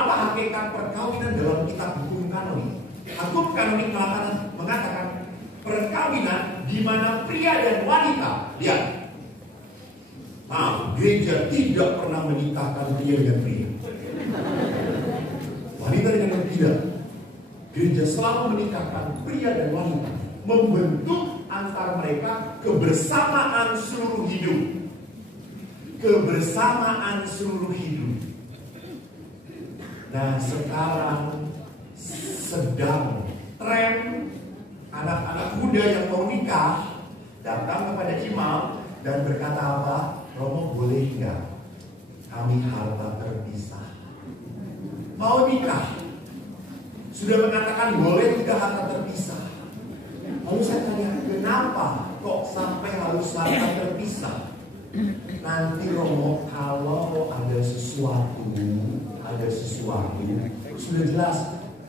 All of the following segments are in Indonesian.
Apa hakikat perkawinan dalam kitab hukum kanonik? Hukum kanonik mengatakan perkawinan di mana pria dan wanita, lihat. Nah, gereja tidak pernah menikahkan pria dengan pria, wanita dengan tidak. Gereja selalu menikahkan pria dan wanita, membentuk antar mereka kebersamaan seluruh hidup. Kebersamaan seluruh hidup. Nah, sekarang sedang tren anak-anak muda yang mau nikah datang kepada imam dan berkata apa? Romo, boleh nggak kami harta terpisah? Mau nikah, sudah mengatakan boleh tidak harta terpisah. Lalu saya tanya, kenapa kok sampai harus harta terpisah? Nanti Romo, kalau ada sesuatu sudah jelas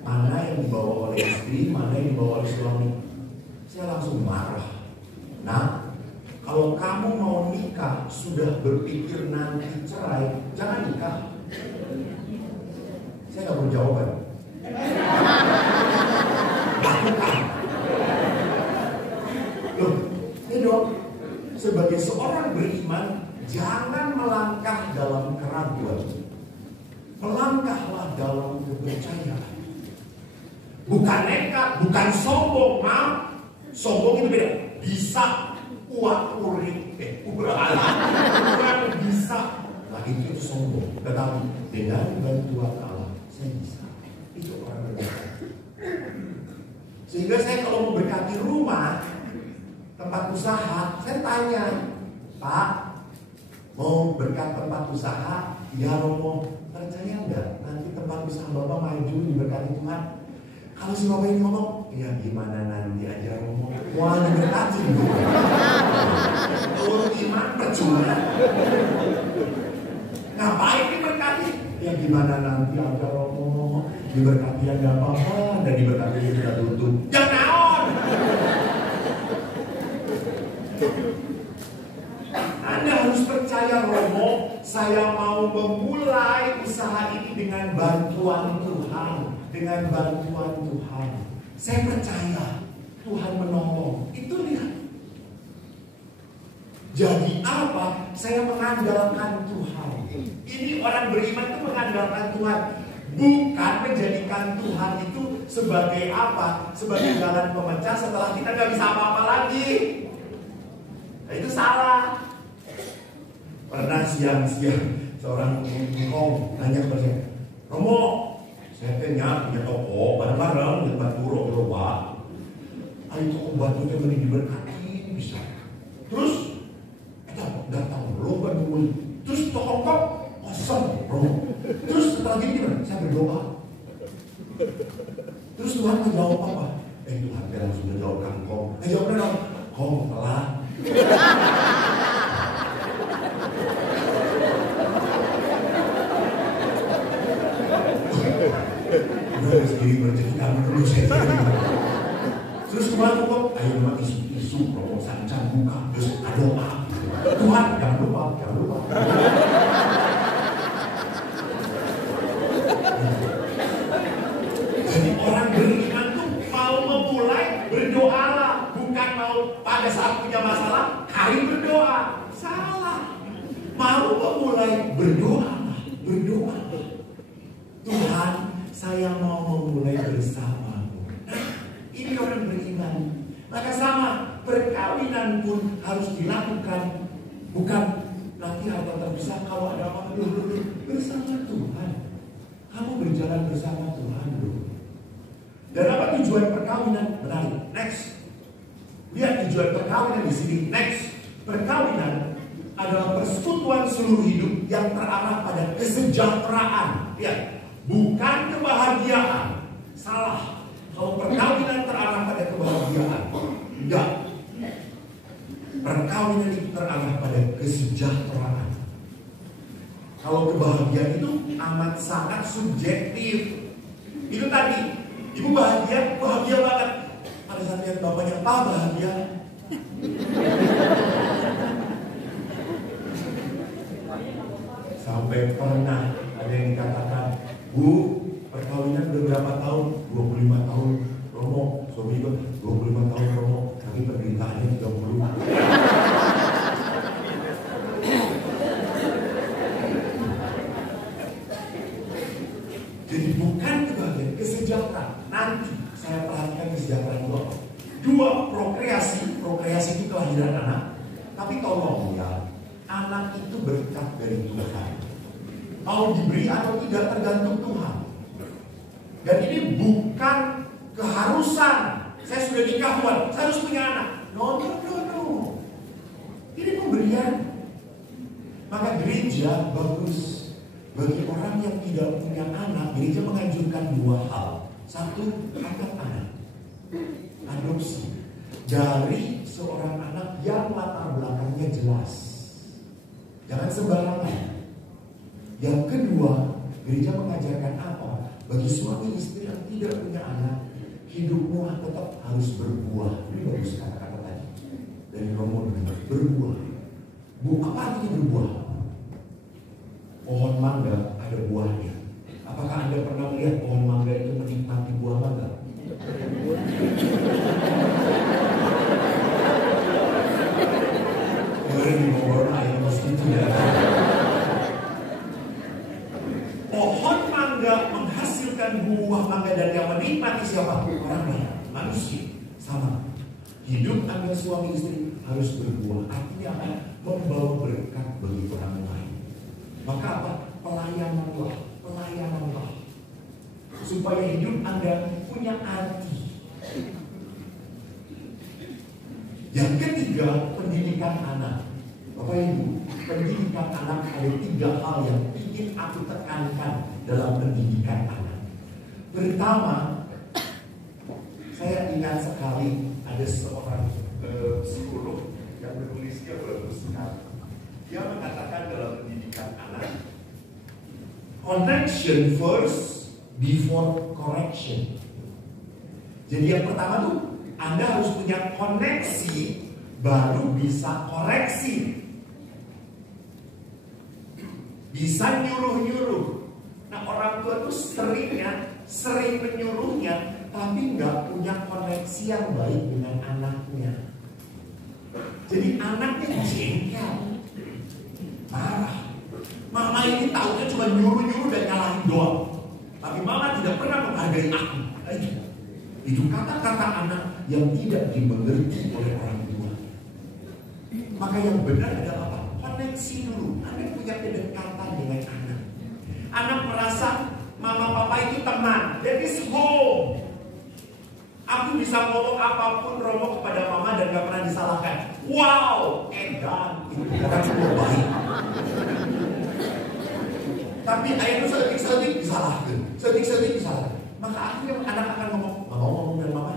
mana yang dibawa oleh istri, mana yang dibawa oleh suami. Saya langsung marah. Nah, kalau kamu mau nikah sudah berpikir nanti cerai, jangan nikah. Saya nggak perlu jawaban. Lakukan. Loh, ini dong. Sebagai seorang beriman, jangan melangkah dalam keraguan. Melangkahlah dalam kepercayaan. Bukan nekat, bukan sombong, maaf. Sombong itu beda. Bisa kuat urik, kurang bisa. Nah itu sombong. Tetapi dengan bantuan Allah, saya bisa. Itu orang berkata. Sehingga saya kalau mau berkati rumah, tempat usaha, saya tanya, Pak, mau berkat tempat usaha? Ya Romo, percaya nggak nanti tempat usaha Bapak maju diberkati Tuhan? Kalau si Bapak ini ngomong, ya gimana nanti aja Romo, wah diberkati loh. Kalau iman percuma. Ngapain diberkati? Ya gimana nanti aja Romo, diberkati ya nggak apa-apa, dan diberkati ya kita tutup. Jangan naon. Anda harus percaya Romo, saya mau memulai usaha ini dengan bantuan Tuhan. Dengan bantuan Tuhan. Saya percaya Tuhan menolong. Itu lihat. Jadi apa? Saya mengandalkan Tuhan. Ini orang beriman itu mengandalkan Tuhan. Bukan menjadikan Tuhan itu sebagai apa? Sebagai jalan pemecah setelah kita gak bisa apa-apa lagi. Nah, itu salah. Pernah siang-siang seorang ngomong nanya kepada saya, Romo, saya punya toko bareng-bareng di Batu Roba. Ayo toko batu itu mending diberkati bisa. Terus kita datang Roba dulu. Terus toko kok kosong Romo. Terus setelah ini gimana? Saya berdoa. Terus Tuhan menjawab apa? Tuhan bilang sudah jawab kangkong. Jawabnya dong, kong telah. Udah sendiri bercerita dulu saya. Terus kemarin kok, ayo memang isu-isu proposal buka, terus doa. Tuhan jangan lupa. Jadi orang beriman tuh mau memulai berdoalah, bukan mau pada saat punya masalah hari berdoa. Salah. Mau memulai berdoa. Tuhan, saya mau memulai bersamamu. Nah, ini orang beriman. Maka sama, perkawinan pun harus dilakukan. Bukan nanti harta terpisah kalau ada apa bersama Tuhan. Kamu berjalan bersama Tuhan dulu. Dan apa tujuan perkawinan? Menarik. Next. Lihat tujuan perkawinan di sini. Next. Perkawinan adalah persekutuan seluruh hidup yang terarah pada kesejahteraan. Lihat. Bukan kebahagiaan. Salah. Kalau perkawinan terarah pada kebahagiaan, tidak. Perkawinan itu terarah pada kesejahteraan. Kalau kebahagiaan itu amat sangat subjektif. Itu tadi, ibu bahagia banget. Pada saat lihat bapaknya, Pak bahagia. Sampai pernah ada yang dikatakan, Bu, perkawinan udah berapa tahun? 25 tahun. Romo, suami gue 25 tahun Romo, tapi penderitaannya 30. Jadi bukan kebahagiaan, kesejahteraan. Nanti saya perhatikan kesejahteraan itu apa? Dua, prokreasi itu kelahiran anak. Tapi tolong ya, anak itu berkat dari Tuhan. Mau diberi atau tidak tergantung Tuhan. Dan ini bukan keharusan. Saya sudah nikah Tuhan, saya harus punya anak. No. Ini pemberian. Maka gereja bagus. Bagi orang yang tidak punya anak, gereja menganjurkan dua hal. Satu, angkat anak. Adopsi. Dari seorang anak yang latar belakangnya jelas. Jangan sembarangan. Yang kedua, gereja mengajarkan apa? Bagi suami istri yang tidak punya anak, hidupmu tetap harus berbuah. Ini bagus kata-kata tadi dari Romo, berbuah. Apa artinya berbuah? Pohon mangga ada buahnya. Apakah Anda pernah melihat pohon mangga itu menikmati buah mangga? Di Bogor air mosquito ya. Pohon mangga menghasilkan buah mangga dan yang menikmati siapa? Orang lain, manusia. Sama. Hidup Anda suami istri harus berbuah. Artinya apa? Membawa berkat bagi orang lain. Maka apa? Pelayananlah. Supaya hidup Anda punya arti. Yang ketiga, pendidikan anak. Bapak Ibu, pendidikan anak ada 3 hal yang ingin aku tekankan dalam pendidikan anak. Pertama, saya ingat sekali ada seorang psikolog yang menulisnya bagus sekali. Dia mengatakan dalam pendidikan anak, connection first before correction. Jadi yang pertama tuh, Anda harus punya koneksi baru bisa koreksi. Bisa nyuruh-nyuruh. Nah, orang tua tuh sering menyuruhnya, tapi nggak punya koneksi yang baik dengan anaknya. Jadi anaknya jengkel, marah. Mama ini taunya cuma nyuruh-nyuruh dan nyalahin doang. Tapi mama tidak pernah menghargai aku. Itu kata-kata anak yang tidak dimengerti oleh orang tua. Maka yang benar adalah apa? Koneksi dulu. Anda punya kedekatan dengan anak. Anak merasa mama papa itu teman. That is home. Aku bisa ngomong apapun Romo kepada mama dan gak pernah disalahkan. Wow, edan. Itu orang cukup baik. Tapi ayah itu setik-setik disalahkan. Setik-setik disalahkan. Maka akhirnya anak akan ngomong dengan mama.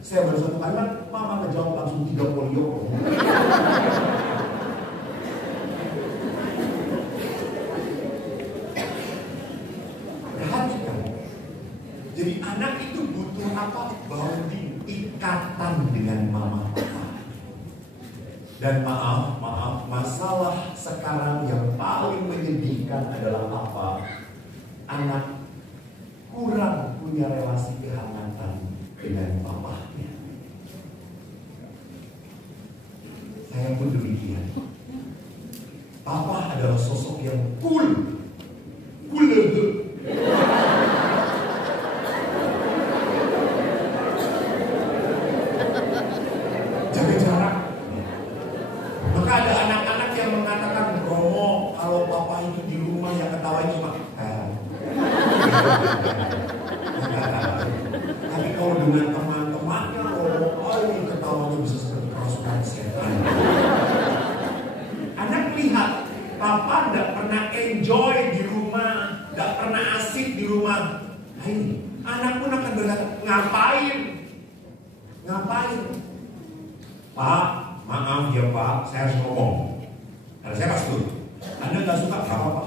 Saya baru satu kalimat, mama ngejawab langsung 3 polio. Perhatikan. Jadi anak itu butuh apa? Bonding, ikatan dengan mama papa. Dan maaf, masalah sekarang yang paling menyedihkan adalah apa? Anak kurang punya relasi kehangatan dengan papahnya. Saya pun demikian. Papa adalah sosok yang cool. Jaga jarak. Maka ada anak-anak yang mengatakan, Romo, kalau papa itu di rumah yang ketawa cuma tapi kalau dengan teman-temannya, ini ketawanya bisa seperti kerasukan setan. Anak lihat, papa tidak pernah enjoy di rumah, tidak pernah asik di rumah. Nah ini, anak pun akan berkata, ngapain? Pak, maaf ya Pak, saya harus ngomong. Karena saya pasti, Anda nggak suka, nggak apa-apa.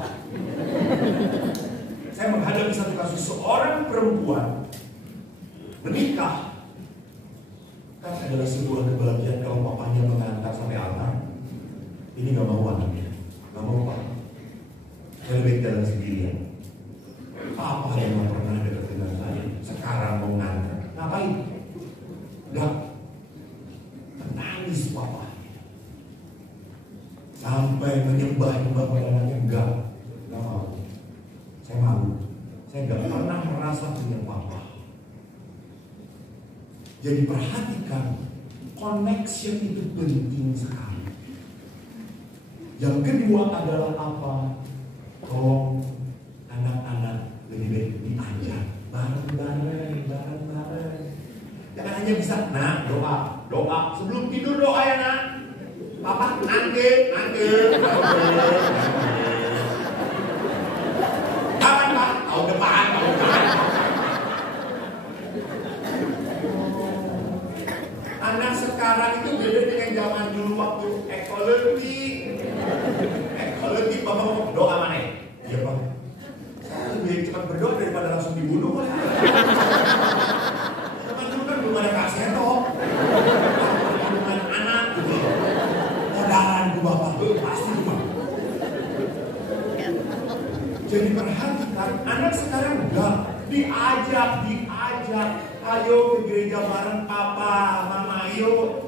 Saya menghadapi satu kasus seorang perempuan menikah. Kan adalah sebuah kebahagiaan kalau papanya mengantar sampai altar. Ini gak mau anaknya, gak mau Pak. Saya lebih jalan sendirian. Papa yang gak pernah dekat dengan saya, sekarang mau nganter. Ngapain? Enggak. Menangis papa. Sampai menyembah-nyembah pada anaknya. Enggak mau. Saya malu. Saya gak pernah merasa punya papa. Jadi perhatikan, connection itu penting sekali. Yang kedua adalah apa? Tolong anak-anak lebih baik diajak bareng-bareng. Jangan hanya bisa, nah doa. Sebelum tidur doa ya nak. Papa nanti. Kapan pak? Tahun depan. Anak sekarang itu beda dengan zaman dulu waktu ekologi. Bapak mau doa mana? Iya pak. Saya lebih cepat berdoa daripada langsung dibunuh. Zaman dulu kan belum ada kaseto, belum ada anak gitu. Saudaraan bapak pasti cuma. Jadi perhatikan, anak sekarang enggak diajak. Ayo ke gereja bareng papa, mama, ayo.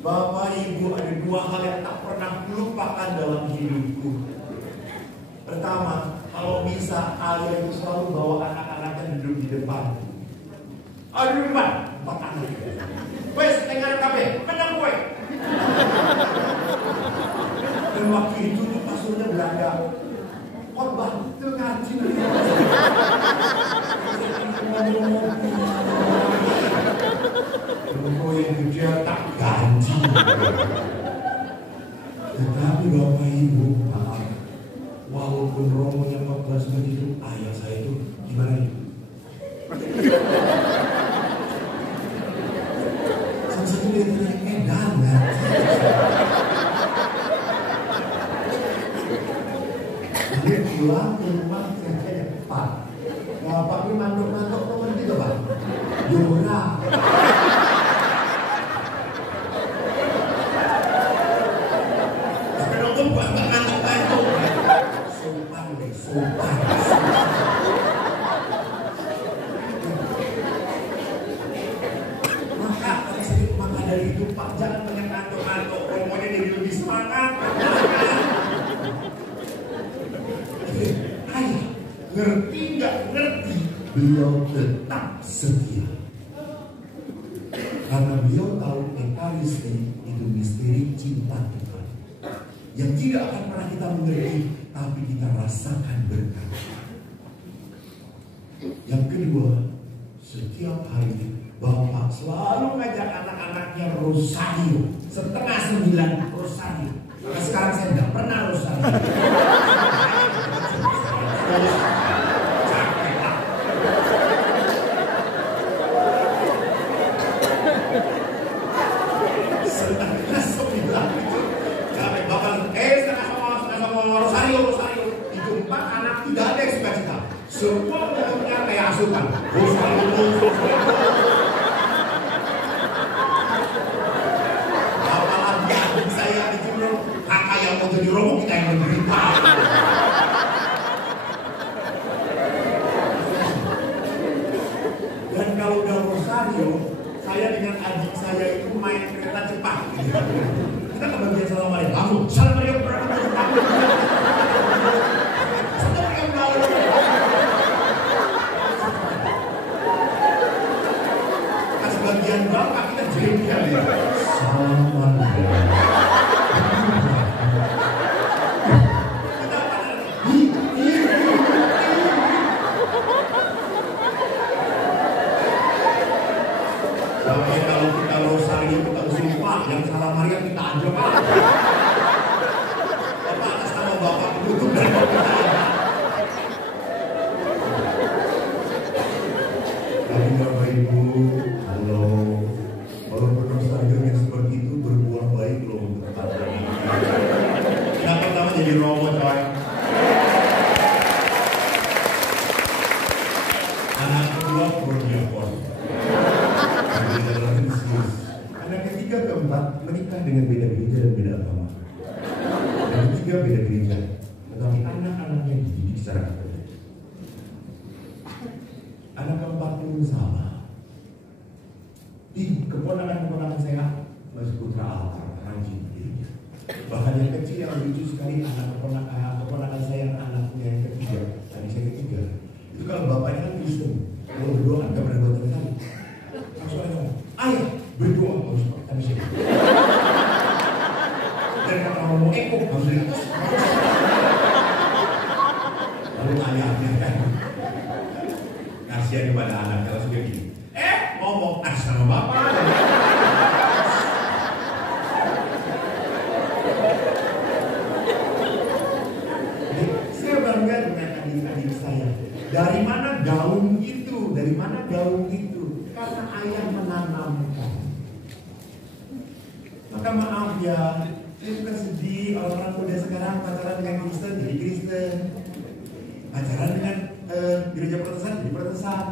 Bapak ibu, ada dua hal yang tak pernah lupakan dalam hidupku. Pertama, kalau bisa ayah itu selalu bawa anak-anaknya duduk di depan. Di depan, 4 anak. Wes, dengar kabeh, menang gue. Dan waktu itu pasurnya Belanda. Korban itu ngaji. Romo yang gede tak ganti. Tetapi bapak ibu, maaf, walaupun romonya 14 menit itu, ayah saya itu gimana nih? Satu dia tanya edan kan? Dia pulang ke rumah saya Pak, bapak ini mandok-mandok nomor 3 Pak. Yora. Sopan. Maka dari itu Pak, jangan banyak ngantuk-ngantuk. Romonya jadi lebih semangat. Ayah, ngerti nggak ngerti, beliau tetap setia. Karena beliau tahu Ekaristi itu misteri cinta Tuhan yang tidak akan pernah kita mengerti, tapi kita rasakan berkat. Yang kedua, setiap hari Bapak selalu ngajak anak-anaknya rosario. 8:30 rosario. Maka sekarang saya tidak pernah rosario. Rosario itu 4 anak, tidak ada yang suka-suka. Semua dalamnya kayak asupan. Apalagi adik saya di Jumro, kakak yang mau jadi romo, kita yang menderita. Dan kalau udah rosario, saya dengan adik saya itu main kereta cepat. Kita kebagian salam Maria, langsung salam Maria berangkat cepat. Bagian bapak kita jengkel ya. Sama dia. Tapi kalau kita rosario kita usul Pak, yang salah Maria kita aja Pak. Bapak atas nama bapak tutup dan bapak kita. Tapi bapak ibu. Walaupun rosario yang seperti itu berbuah baik loh untuk kita. Kita pertama jadi romo coy. Anak kedua prodiakon. Anak ketiga keempat menikah dengan beda gereja dan beda agama. Anak ketiga beda gereja, tetapi anak-anaknya dididik secara Katolik. kalau bapaknya kan Kristen, kalau berdoa nggak pernah buat tanda. Langsung aja, ayah berdoa harus pakai sini. Dan kalau mau ekor harus diatas. Lalu ayahnya kan kasihan kepada anak kalau sudah gini. Ngomong sama bapak. Saya bangga dengan adik-adik saya. Dari mana gaung itu? Dari mana gaung itu? Karena ayah menanamkan. Maka maaf ya, saya suka sedih orang-orang muda sekarang pacaran dengan Kristen jadi Kristen, pacaran dengan gereja Protestan jadi Protestan,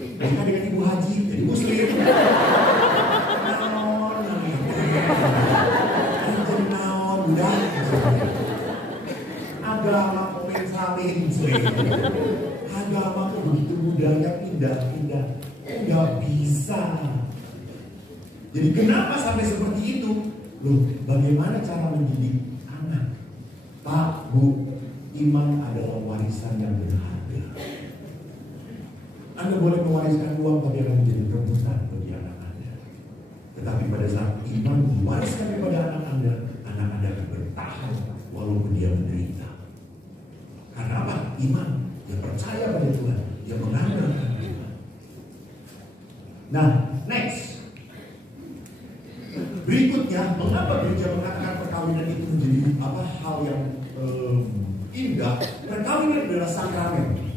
mereka dengan ibu haji jadi Muslim. Naon, jadi naon, udah. Agama komen salin, agama begitu budaya pindah-pindah, nggak bisa. Jadi kenapa sampai seperti itu? Loh, bagaimana cara mendidik anak? Pak, Bu, iman adalah warisan yang berharga. Anda boleh mewariskan uang, tapi akan menjadi rebutan bagi anak Anda. Tetapi pada saat iman diwariskan kepada anak Anda akan bertahan walaupun dia menderita. Karena apa? Iman, dia percaya pada Tuhan, dia mengandalkan Tuhan. Nah, next. Berikutnya, mengapa gereja mengatakan perkawinan itu menjadi hal yang indah? Perkawinan adalah sakramen.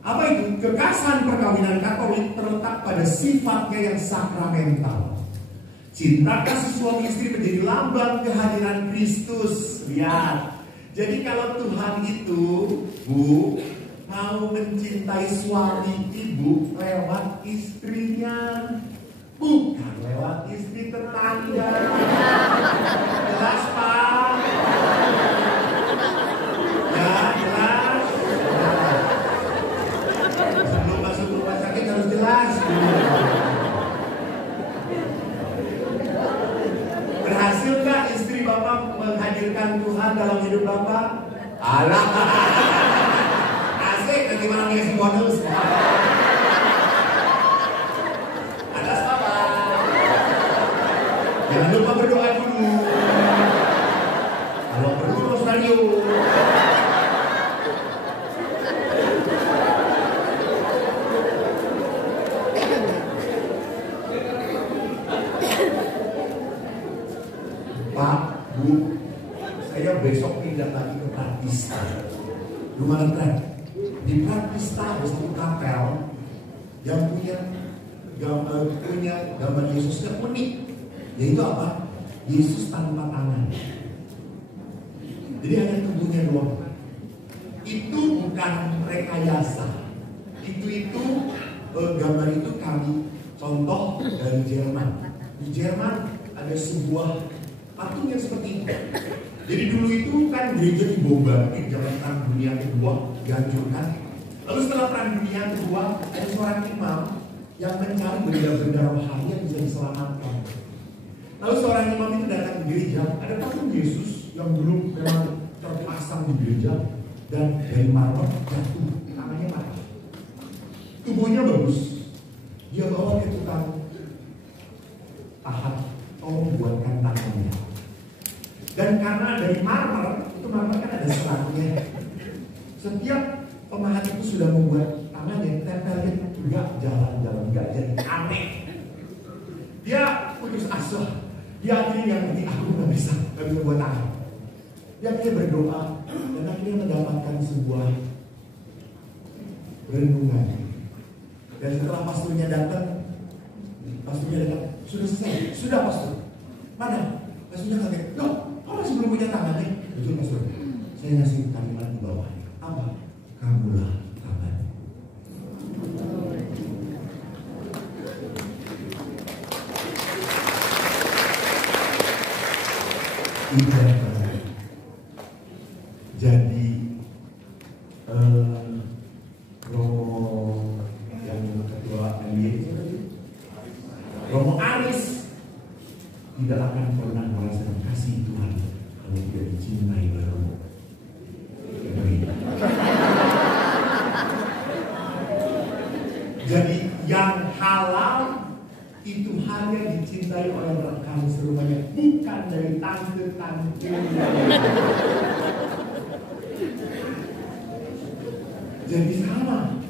Apa itu? Kekasan perkawinan Katolik terletak pada sifatnya yang sakramental. Cinta kasih suami istri menjadi lambang kehadiran Kristus. Lihat. Jadi kalau Tuhan itu, Bu, mau mencintai suami ibu lewat istrinya, bukan lewat istri tetangga. Jelas, Pak? Ya, jelas. Sebelum masuk rumah sakit harus jelas. Berhasil nggak istri Bapak menghadirkan Tuhan dalam hidup Bapak? Alah, asik. Nanti malam ngasih bonus. Jangan lupa berdoa dulu. Kalau perlu rosario. Pak, Bu, saya besok pindah lagi ke Pratista. Rumah Lentren. Di Pratista ada satu kapel yang punya gambar Yesus yang unik. Yaitu apa? Yesus tanpa tangan. Jadi hanya tubuhnya doang. Itu bukan rekayasa. Itu gambar itu kami contoh dari Jerman. Di Jerman ada sebuah patung yang seperti itu. Jadi dulu itu kan gereja dibombardir zaman Perang Dunia Kedua, dihancurkan. Lalu setelah Perang Dunia Kedua ada seorang imam yang mencari benda-benda rohani yang bisa diselamatkan. Lalu seorang imam itu datang ke gereja, ada patung Yesus yang belum memang terpasang di gereja, dan dari marmer jatuh, tangannya patah. Tubuhnya bagus. Dia bawa ke tukang pahat, tolong buatkan tangannya. Dan karena dari marmer, itu marmer kan ada seratnya. Setiap pemahat itu sudah membuat tangannya, tempelnya enggak jalan-jalan, enggak jadi aneh. Dia putus asa. Dia akhirnya ngerti, aku nggak bisa buat tangan. Dia akhirnya berdoa dan akhirnya mendapatkan sebuah renungan. Dan setelah pasturnya datang, sudah selesai, sudah pastor. Mana? Pasturnya kaget, loh, kok masih belum punya tangan nih? Betul pastor, saya ngasih kalimat di bawahnya. Apa? Kamulah tangan. Jadi Romo yang ketua MBA itu Romo Aris tidak akan pernah merasakan kasih Tuhan kalau tidak dicintai oleh Romo. hanya dicintai oleh rekan serumahnya, bukan dari tante-tante. Jadi sama,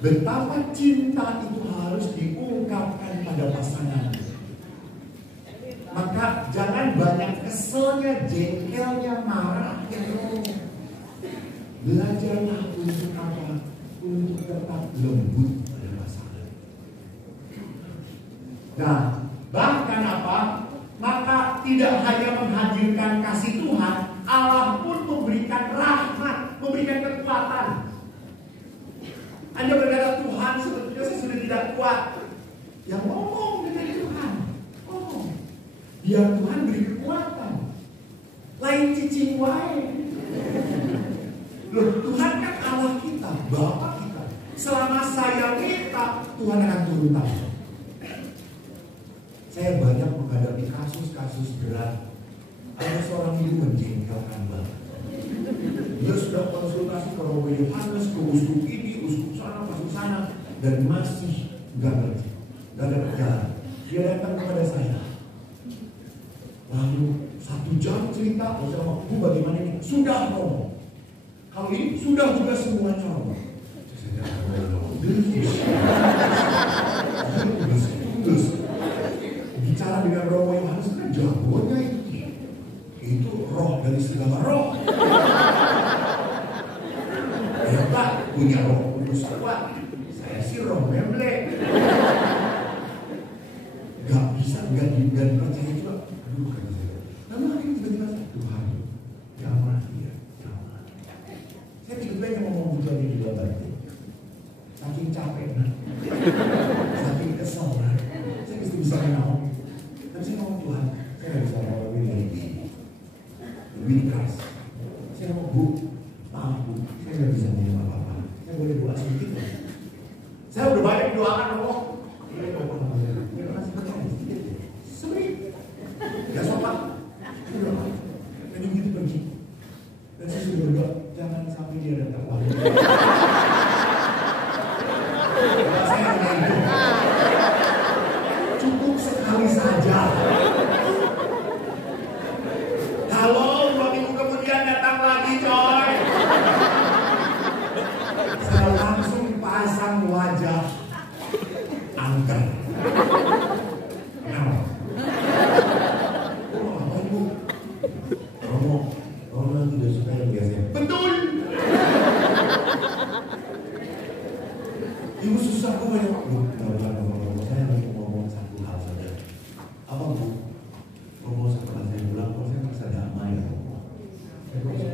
betapa cinta itu harus diungkapkan pada pasangan. Maka jangan banyak keselnya, jengkelnya, marahnya. Belajarlah untuk apa? Untuk tetap lembut pada pasangan. Nah, bahkan apa? Maka tidak hanya menghadirkan kasih Tuhan, Allah pun memberikan rahmat, memberikan kekuatan. Anda berkata, Tuhan sebetulnya saya sudah tidak kuat. Ya ngomong dengan Tuhan, ngomong. Biar Tuhan beri kekuatan. Lain cicing wae. Loh, Tuhan kan Allah kita, Bapa kita. Selama saya minta, Tuhan akan turun tangan. Saya banyak menghadapi kasus-kasus berat. Ada seorang ibu menjengkelkan banget. Dia sudah konsultasi ke Romo Yohanes, ke uskup ini, uskup sana, masuk sana, dan masih nggak ngerti, nggak ada kerjaan. Dia datang kepada saya. Lalu 1 jam cerita, saya bilang, Bu bagaimana ini? Sudah Romo. Kalau ini sudah juga semuanya Romo. Bicara dengan Romo Yohanes kan jagonya itu roh dari segala roh. Hebat, punya roh kudus kuat. Saya sih roh memble. Gak bisa, gak dipercaya juga. Aduh kata saya. Lalu akhirnya tiba-tiba Tuhan, jamah dia, jamah. Saya tiba-tiba ngomong butuh di luar batu. Saking capek, saking kesel, saya mesti bisa ngomong. Tapi saya ngomong Tuhan, saya gak bisa ngomong lebih keras. Saya ngomong Bu, maaf Bu, saya gak bisa ngomong apa-apa. Saya boleh doa sedikit. Saya udah banyak doakan ngomong. Ini masih percaya sedikit. Sedikit. Gak sopan. Dan begitu pergi. Dan saya sudah berdoa, jangan sampai dia datang lagi. Saya hanya itu. Cukup sekali saja. Halo, 2 minggu kemudian datang lagi coy. Saya langsung pasang wajah angker. Kenapa? Oh, apa Bu? Romo tidak suka yang biasanya. Betul. Ibu susah kok banyak. Saya lagi ngomong satu hal saja. Apa Bu? Romo setelah saya pulang, kok saya merasa damai ya Romo. Saya merasa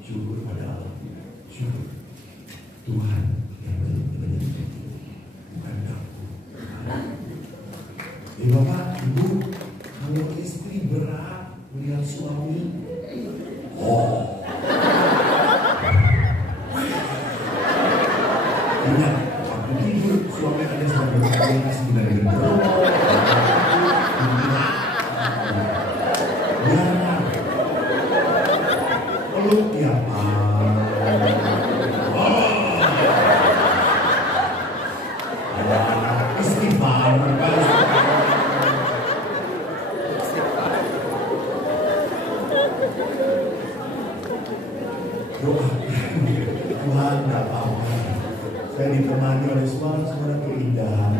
syukur pada Allah. Syukur. Tuhan yang benar-benar bukan aku. Bapak, Ibu, kalau istri berat melihat suami, ingat, waktu tidur suami ada sedang berkomunikasi dengan gendero. Jangan peluk ya Pak. Istighfar. Doa Tuhan gak apa-apa. Saya ditemani oleh suara-suara keindahan.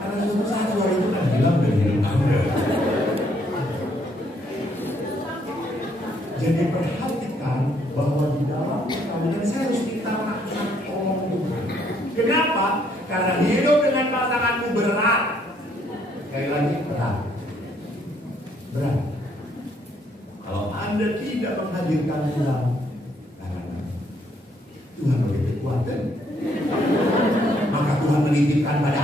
Karena suatu saat suara itu kan hilang dari hidup Anda. Jadi perhatikan bahwa di dalam perkawinan saya harus minta maaf tolong Tuhan. Kenapa? Karena hidup dengan pasanganmu berat. Sekali lagi berat. Berat. Kalau Anda tidak menghadirkan Tuhan, Tuhan memberi kekuatan. Maka Tuhan menitipkan pada